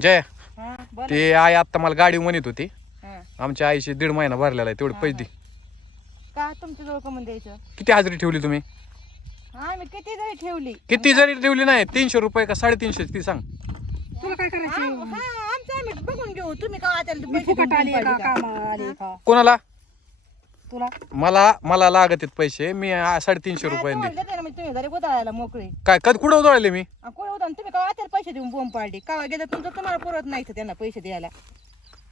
जय. हा. ते आई आता मला गाडी म्हणत होती. हा. आमच्या आईशी दीड महिना भरलेला आहे तेवढे पैसे दे. का तुमच्या जवळ कमून द्यायचं? किती हाजरी ठेवली तुम्ही? हा मी किती जरी ठेवली. किती जरी ठेवली नाही तीनशे रुपये का साडेतीनशे ती सांग. तुला काय करायचं? हा, आमचं आम्ही बघून घेऊ. तुम्ही का आता मी फुकट आली का? काम आली का? कोणाला? तुला? मला मला लागत आहेत पैसे. मी आ, साडेतीनशे रुपयांनी दे तुम्ही जरी मोकळे. काय कधी कुठं उधळले मी? कोण उधाळ तुम्ही का पैसे देऊन बोंब पाडली? का गेलं तुमचं? तुम्हाला पुरत नाही त्यांना पैसे द्यायला.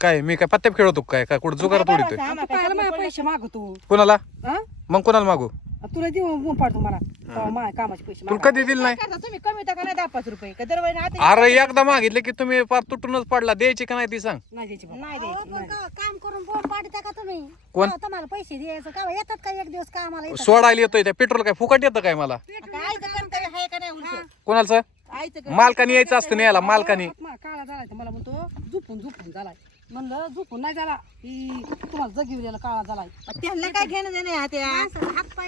काय मी काय पत्त्याप खेळतो काय? काय कुठं जुगार काय तोडतोय? काय पाहायला पैसे मागतो कोणाला? हा? मग कोणाला मागू? तुला देऊ पाडतो मला. तेव्हा माझ्या कामाचे पैसे तुला. कधी दिले नाही? काय करता? तुम्ही? कमी टाका नाही दहा पाच रुपये. का दरवेळी आता अरे एकदा मागितले की तुम्ही फार तुटूनच पडला. द्यायची का नाही ती सांग. नाही द्यायची बाबा. नाही अहो, द्यायची पण का- काम करून बोंब पाडता का तुम्ही? कोण? तुम्हाला पैसे द्यायचं. का येतात का एक दिवस कामाला? येतात? सोडायला येतोय त्या पेट्रोल काय? फुकट येतं काय मला? आता आईचं कर्तव्य आहे का नाही उलट? कोणाचं? आईचं कर्तव्य- मालकानी यायचं असतं न्यायला मालकानी. आत्मा काळा झालाय तर मला म्हणतो झुपून झुपून झालाय. म्हणलं झुपून नाही झाला. ही तुम्हाला जगिवलेला काळा झालाय. त्यांना काय घेणं देणं आहे त्या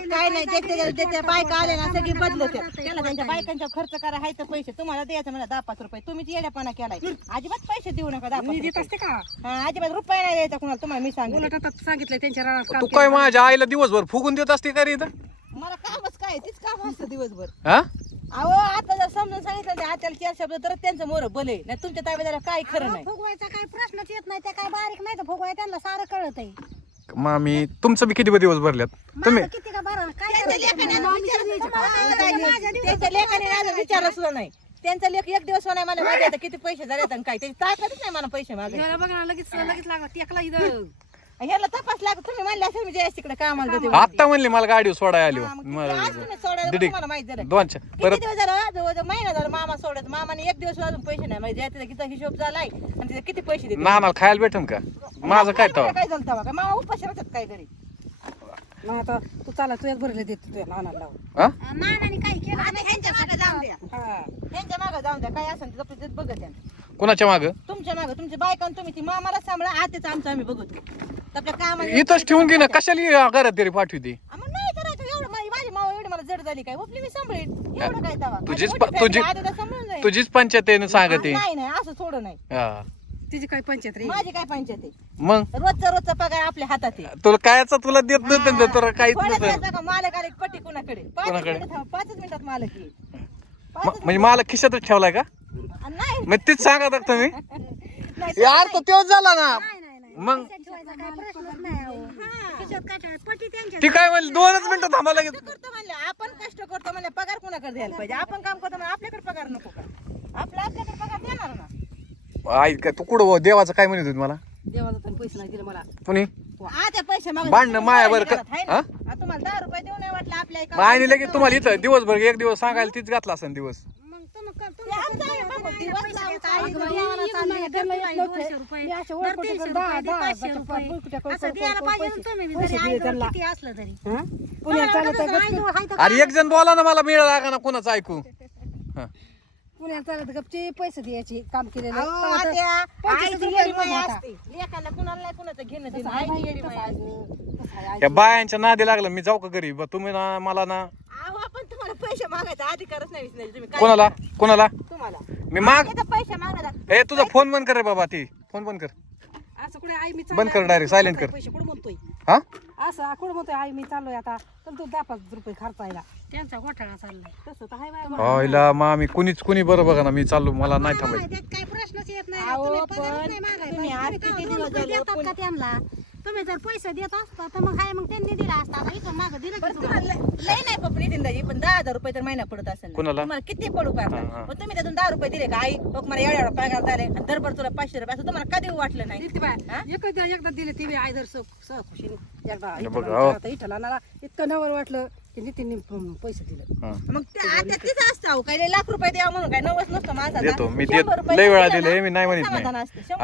काय नाही बायका आल्या ना सगळी बदलत. त्यांच्या बायकांच्या खर्च करा हाय तर पैसे तुम्हाला द्यायचं म्हणा दहा पाच रुपये. तुम्हीच येड्यापणा केलाय. अजिबात पैसे देऊ नका दहा मी पाच देत रुपये. असते का? हा, अजिबात रुपये नाही द्यायचा कुणाला तुम्हाला मी सांगितलं उलट आता सांगितलंय त्यांच्या रानात काम तू केलं. काय माझ्या आईला दिवसभर फुगून देत असते का रे इथं? मला कामच काय तीच काम असतं दिवसभर. हा? अहो आता जर समजून सांगितलं ना आत्याला चार शब्द तर त्यांचं मोर भले नाही तुमच्या ताब्यात काय खरं नाही? फुगवायचा काही प्रश्नच येत नाही त्या काय बारीक नाही तर फुगवाय त्यांना सारं कळत आहे. मामी तुमचं बी किती दिवस भरल्यात? तुम्ही माझं किती का बरं काय त्यांच्या विचारलं? काय नाही. दिवसात त्यांच्या लेखाने माझं विचारलं सुद्धा नाही. त्यांचा लेख एक दिवस नाही मला आता किती पैसे झाले काय त्याची ताकदच नाही मला पैसे मागे. बघा ना लगेच लगेच लागला. टेकला इथं. ह्याला तपास लागत तुम्ही म्हणले असेल मी जयस तिकडे कामाला जाते आत्ता म्हणली मला गाडी सोडायला आली. हो. मग मला- आज तुम्ही सोडायला दीड तुम्हाला माहीत झालं. दोनशे किती परत दिवस झालं? जवळजवळ महिना झाला मामा सोडत. मामाने एक दिवस अजून पैसे नाही म्हणजे त्याचा किती हिशोब झालाय आणि तिथे किती पैसे देते नानाला खायला भेटन का? माझं काय काय तवा? काय झालं तेव्हा? काय मामा उपाशी राहतात काय घरी मग आता तू चाला तू एक भरले देते तुझ्या लहानाला लावून. हा? काही केलं आता ह्यांच्या मागे जाऊन द्या. हा. ह्यांच्या मागे जाऊन द्या. काय असेल ते बघत द्या कुणाच्या माग? तुमच्या मागे. तुमच्या बायका आणि तुम्ही ती मामाला सांभाळा. आतेच आमचं आम्ही बघतो. तर आपल्या कामाला इथंच ठेवून घे ना कशाला घरात तरी पाठवी आ, मग नाही करायचं एवढं माझी माझी मावा एवढी मला जड झाली काय? उपली मी सांभाळीन. एवढं काय तवा? तुझीच माझी प- मोठी तुझी- family, आधी तर सांभाळून जाईन. तुझीच पंचायत आहे ना सांगते. नाही नाही असं थोडं नाही. हा. तिची काय पंचायत रे? माझी काय पंचायत आहे? मग? रोजचा रोजचा पगार आपल्या हातात आहे. तुला कायचा तुला देत नव्हतं तुला काहीच थोड्याच नव्हतं. वेळात बघा, मालक आले पट्टी कुणाकडे? पाच कुणाकडे? मिनिटात थांबा, पाचच मिनिटात मालक येईल. म- म्हणजे मला खिशातच ठेवलाय का? आ, नाही. मग तीच सांगत नाही, यार तो तेच झाला ना. नाही नाही नाही. मग? ठेवायचा काय प्रश्नच नाही अहो. खिशात काय ठेवायचं? पटी त्यांच्या ती काय म्हणली दोनच मिनिटं थांबा लागेल कष्ट करतो म्हणले आपण कष्ट करतो म्हणले पगार कुणाकडे द्यायला पाहिजे? आपण काम करतो म्हणजे आपल्याकडे पगार नको का? आपला आपल्याकडे पगार देणार ना? आई काय तू कुठं देवाचं काय म्हणत होती मला? देवाचा पण पैसे नाही दिले मला. कुणी? हा पैसे मागून भांडणं तुम्ही माया काय बरं का? करत, हाय ना? आ, तुम्हाला दहा रुपये देऊ नाही वाटलं आपल्या एका- मग आईने लगेच तुम्हाला इथं दिवसभर एक दिवस सांगायला तीच घातला असेल दिवस. मग तुम्ही कर- ते तुम्ही आमचं आहे बघू, दिवस लावून आई नाही, दर त्यांना तुला येत नव्हते. दोनशे रुपये, मी अशा दर वळपट्टी तीनशे करून दहा- रुपये, दहा पाचशे हजार रुपये. बुरकुट्या करून- असं द्यायला करून- पाहिजे पैसे- ना तुम्ही पैसे जरी दिले आईजवळ त्यांना. किती असलं तरी हा? पुण्यात चालत आहे गपचूप. आईजवळ हाय तर अरे एक जण बोला ना मला मिळ लागा ना कोणाचं ऐकू हा. पुण्यात चालत गपची पैसे द्यायचे काम केलेलं अहो, तेव्हा तर आत्या, पंचवीस आईची रुपये येडी माया दिवस होता. असते. लेकाला कुणाला नाही कुणाचं घेणं देणं. तसं आहे आईची बाई, येडी तसं माया आहे असते. गं. तसं आहे आई. त्या बायांच्या नादी लागलं मी जाऊ का घरी ब- तुम्ही ना मला ना अहो, आपण तुम्हाला पैसे मागायचा अधिकारच नाही विसरले. तुम्ही काय कोणाला कोणाला तुम्हाला मी माग इथं पैसे मागणार ए तुझा फोन बंद कर रे बाबा ती. फोन बंद कर. असं कुठे आई मी बंद कर direct, silent कर. पैसे कुठं म्हणतोय हा? असं कुठं म्हणतोय आई मी चाललोय आता. तर तू दहा पाच रुपये खर्चायला त्यांचा घोटाळा चाललाय. तसं तर हाय बाय. आईला मामी कुणीच कुणी बरं बघा ना मी चाललो मला नाही थांबायचं. त्यात काही प्रश्नच येत नाही. अहो, तुम्ही पण पगारच नाही मागायचा. तुम्ही आज तुम्ही काय किती दोन दिवस रुपये झाले देतात कोण- का त्यांना? तुम्ही जर पैसे देत असता तर मग हाय मग त्यांनी दिला असता आता इथून मागं दिलं की बरं तुम्हाला? तुम्हाला लय नाही पप्पी नितीनदाजी पण दहा हजार रुपये तर महिना पडत असेल ना. कुणाला? तुम्हाला किती पडू का हा, हा. पण तुम्ही त्यातून दहा रुपये दिले का? आई बघ मला एवढा एवढा पगार झाले आणि दरबर तुला पाचशे रुपये असं तुम्हाला कधी वाटलं नाही? दिलती बाय हा? एकदा एकदा दिले ती बी आई जर खुशीने एकदा हे बघ, इथला इतकं नवल वाटलं की पैसे दिले. हा. मग ते आता तिथं असतं अहो, काय लय लाख रुपये द्यावं म्हणून काय नवस नसतं माझा देतो मी देत लय वेळा दिले मी नाही म्हणत नाही.